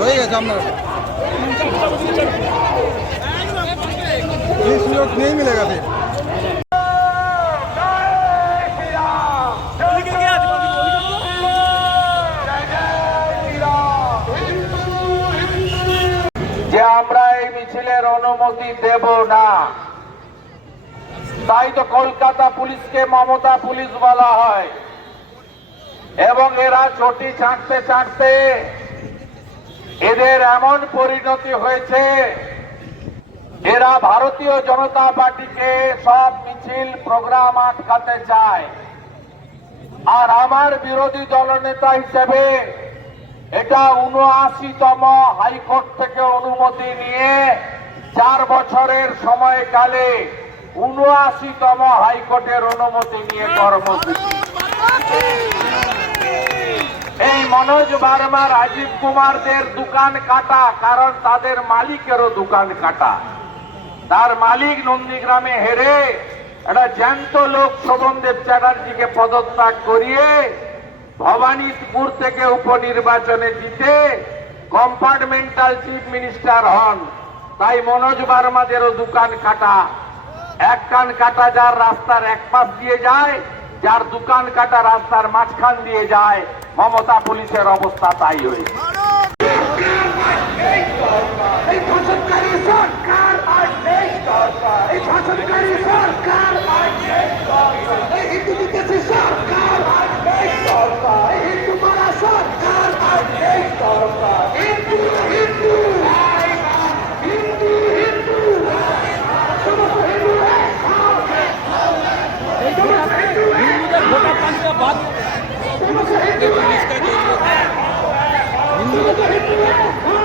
হয়ে গেছে আপনার সুযোগ নেই মিলে গেছে। যে আমরা এই মিছিলের অনুমতি দেব না, তাই তো কলকাতা পুলিশকে মমতা পুলিশ বলা হয়। এবং এরা চটি চাটতে চাটতে এদের এমন পরিণতি হয়েছে, এরা ভারতীয় জনতা পার্টিকে সব মিছিল প্রোগ্রাম আটকাতে চায়। আর আমার বিরোধী দলনেতা হিসেবে এটা ৭৯তম হাইকোর্ট থেকে অনুমতি নিয়ে 4 বছরের সময়কালে ৭৯তম হাইকোর্টের অনুমতি নিয়ে কর্মসূচি। এই মনোজ বার্মা, রাজীব কুমারদের দোকান কাটা, কারণ তাদের মালিকেরও দোকান কাটা। তার মালিক নন্দীগ্রামে হেরে একটা জ্যান্ত লোক শোভনদেব চ্যাটার্জিকে পদত্যাগ করিয়ে ভবানীপুর থেকে উপনির্বাচনে জিতে কম্পার্টমেন্টাল চিফ মিনিস্টার হন। তাই মনোজ বার্মাদেরও দোকান কাটা। এক কান কাটা যার রাস্তার এক পাশ দিয়ে যায়, যার দোকান কাটা রাস্তার মাঝখান দিয়ে যায়। মমতা পুলিশের অবস্থা তাই হয়েছে। हिंदू